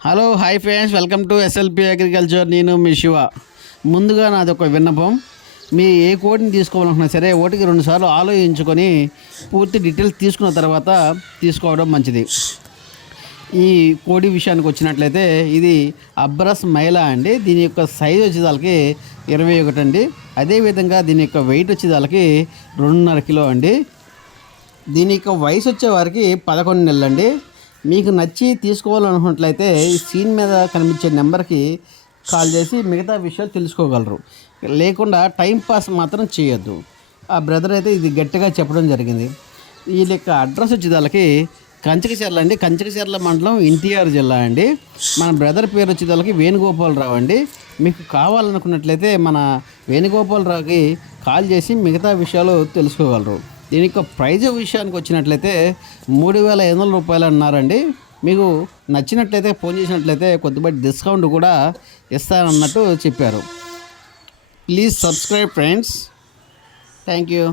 Hello hi friends, welcome to SLP agriculture. నేను మీ శివ. ముందుగా నాది ఒక విన్నపం, మీ ఏ కోడిని తీసుకోవాలనుకున్నా సరే ఒకటికి 2 సార్లు ఆలోచించుకొని పూర్తి డీటెయిల్స్ తీసుకున్న తర్వాత తీసుకోవడం మంచిది. ఈ కోడి విషయానికి వచ్చినట్లయితే ఇది అబ్రస్ మైలా అండి. దీని యొక్క సైజ్ వచ్చేదానికి 21 అండి. అదేవిధంగా దీని యొక్క వెయిట్ వచ్చేదానికి 2.5 కిలో అండి. దీని యొక్క వయసు వచ్చే వారికి 11 నెలలు అండి. మీకు నచ్చి తీసుకోవాలనుకున్నట్లయితే ఈ స్క్రీన్ మీద కనిపించే నెంబర్కి కాల్ చేసి మిగతా విషయాలు తెలుసుకోగలరు. లేకుండా టైం పాస్ మాత్రం చేయొద్దు. ఆ బ్రదర్ అయితే ఇది గట్టిగా చెప్పడం జరిగింది. ఈ యొక్క అడ్రస్ వచ్చేదానికి కంచకచర్ల అండి. కంచకచర్ల మండలం ఎన్టీఆర్ జిల్లా అండి. మన బ్రదర్ పేరు వచ్చేదానికి వేణుగోపాలరావు అండి. మీకు కావాలనుకున్నట్లయితే మన వేణుగోపాలరావుకి కాల్ చేసి మిగతా విషయాలు తెలుసుకోగలరు. దీని యొక్క ప్రైజ్ విషయానికి వచ్చినట్లయితే 3,500 రూపాయలు అన్నారండి. మీకు నచ్చినట్లయితే ఫోన్ చేసినట్లయితే కొద్దిపాటి డిస్కౌంట్ కూడా ఇస్తారన్నట్టు చెప్పారు. Please subscribe friends. Thank you.